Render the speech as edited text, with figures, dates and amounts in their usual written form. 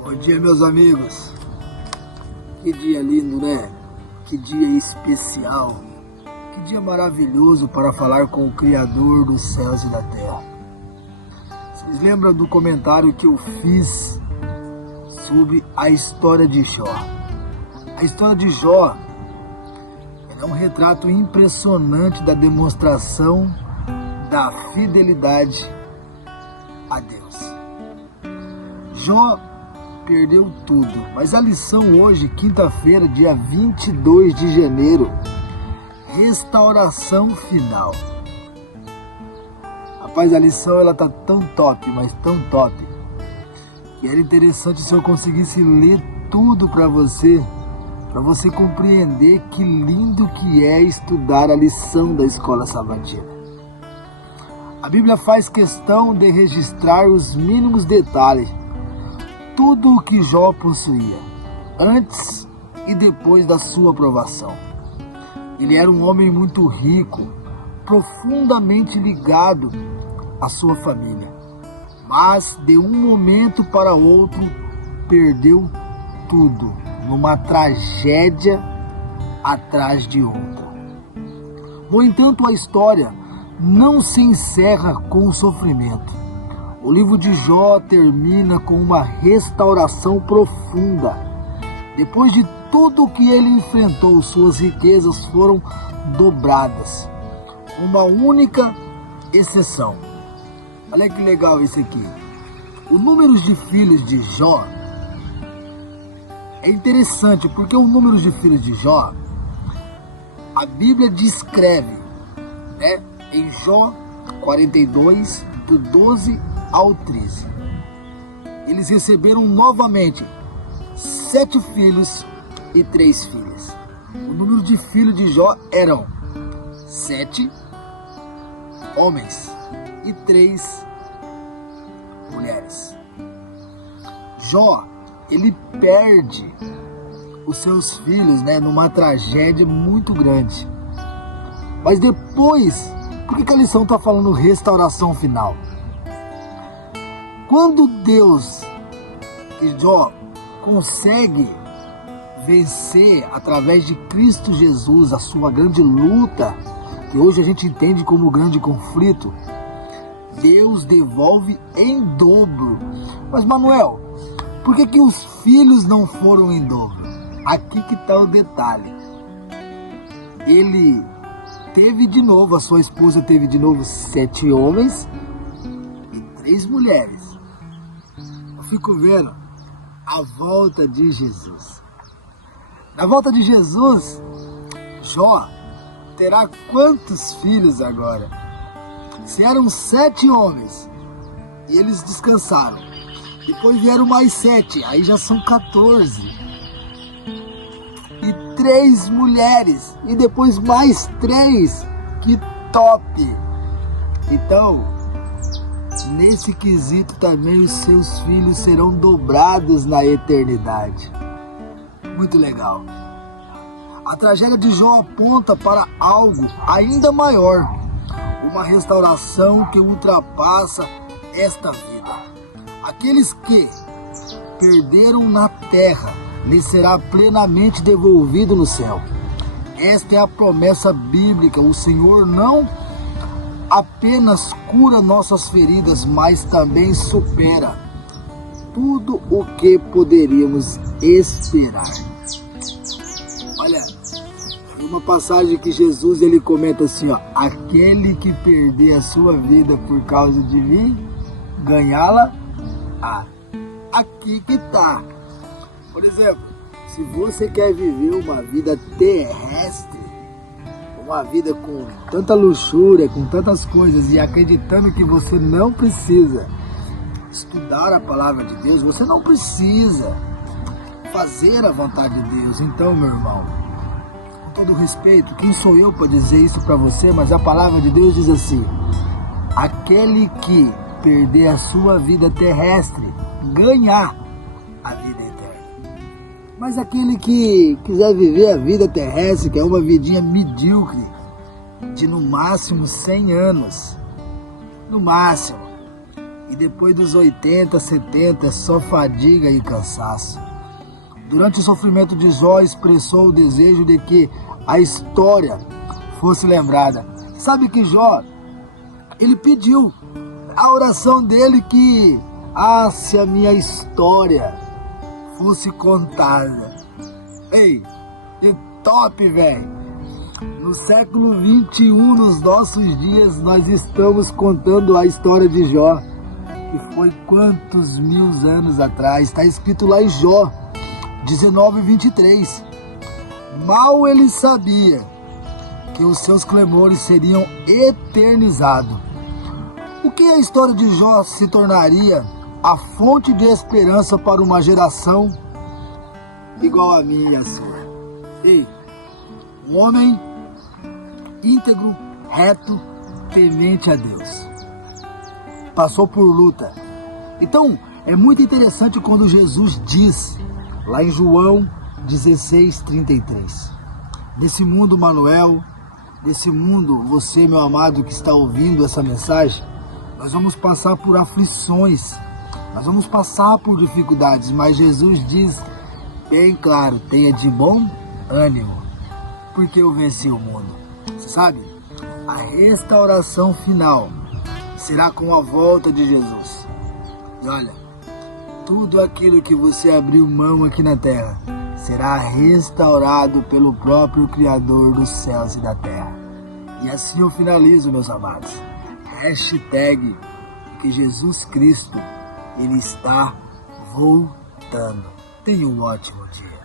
Bom dia, meus amigos. Que dia lindo, né? Que dia especial. Que dia maravilhoso para falar com o Criador dos céus e da terra. Vocês lembram do comentário que eu fiz sobre a história de Jó? A história de Jó é um retrato impressionante da demonstração da fidelidade a Deus. Jó perdeu tudo, mas a lição hoje, quinta-feira, dia 22 de janeiro, restauração final. Rapaz, a lição ela tá tão top, mas tão top, que era interessante se eu conseguisse ler tudo para você compreender que lindo que é estudar a lição da escola sabatina. A Bíblia faz questão de registrar os mínimos detalhes, tudo o que Jó possuía, antes e depois da sua aprovação. Ele era um homem muito rico, profundamente ligado à sua família, mas de um momento para outro perdeu tudo, numa tragédia atrás de outra. No entanto, a história não se encerra com o sofrimento. O livro de Jó termina com uma restauração profunda. Depois de tudo o que ele enfrentou, suas riquezas foram dobradas. Uma única exceção. Olha que legal isso aqui. O número de filhos de Jó é interessante, porque o número de filhos de Jó, a Bíblia descreve, né, em Jó 42, do 12 ao 13. Eles receberam novamente 7 filhos e 3 filhas. O número de filhos de Jó eram 7 homens e 3 mulheres. Jó, ele perde os seus filhos, né, numa tragédia muito grande. Mas depois, por que a lição está falando restauração final? Quando Deus e Jó consegue vencer através de Cristo Jesus a sua grande luta, que hoje a gente entende como grande conflito, Deus devolve em dobro. Mas Manuel, por que os filhos não foram em dobro? Aqui que está o detalhe. Ele teve de novo, a sua esposa teve de novo 7 homens e 3 mulheres. Eu fico vendo a volta de Jesus. Na volta de Jesus, Jó terá quantos filhos agora? Se eram 7 homens e eles descansaram, depois vieram mais 7, aí já são 14. E 3 mulheres, e depois mais 3. Que top! Então, nesse quesito também os seus filhos serão dobrados na eternidade. Muito legal. A tragédia de Jó aponta para algo ainda maior, uma restauração que ultrapassa esta vida. Aqueles que perderam na terra, lhes será plenamente devolvido no céu. Esta é a promessa bíblica. O Senhor não apenas cura nossas feridas, mas também supera tudo o que poderíamos esperar. Olha, uma passagem que Jesus ele comenta assim, ó: aquele que perder a sua vida por causa de mim, ganhá-la. Aqui que tá. Por exemplo, se você quer viver uma vida terrestre, uma vida com tanta luxúria, com tantas coisas, e acreditando que você não precisa estudar a palavra de Deus, você não precisa fazer a vontade de Deus. Então, meu irmão, com todo respeito, quem sou eu para dizer isso para você? Mas a palavra de Deus diz assim: aquele que perder a sua vida terrestre, ganhar a vida eterna. Mas aquele que quiser viver a vida terrestre, que é uma vidinha medíocre, de no máximo 100 anos, no máximo, E depois dos 80, 70 é só fadiga e cansaço. Durante o sofrimento de Jó, expressou o desejo de que a história fosse lembrada. Sabe que Jó, ele pediu a oração dele que, se a minha história fosse contada. Ei, que top, velho! No século 21, nos nossos dias, nós estamos contando a história de Jó. E foi quantos mil anos atrás? Está escrito lá em Jó 19:23. Mal ele sabia que os seus clamores seriam eternizados. O que a história de Jó se tornaria a fonte de esperança para uma geração igual a minha e a sua. Ei, um homem íntegro, reto, temente a Deus. Passou por luta. Então, é muito interessante quando Jesus diz, lá em João 16:33, nesse mundo, Manuel, nesse mundo, você, meu amado, que está ouvindo essa mensagem, nós vamos passar por aflições, nós vamos passar por dificuldades, mas Jesus diz bem claro, tenha de bom ânimo, porque eu venci o mundo. Você sabe, a restauração final será com a volta de Jesus. E olha, tudo aquilo que você abriu mão aqui na terra será restaurado pelo próprio Criador dos céus e da terra. E assim eu finalizo, meus amados. Hashtag que Jesus Cristo, Ele está voltando. Tenha um ótimo dia.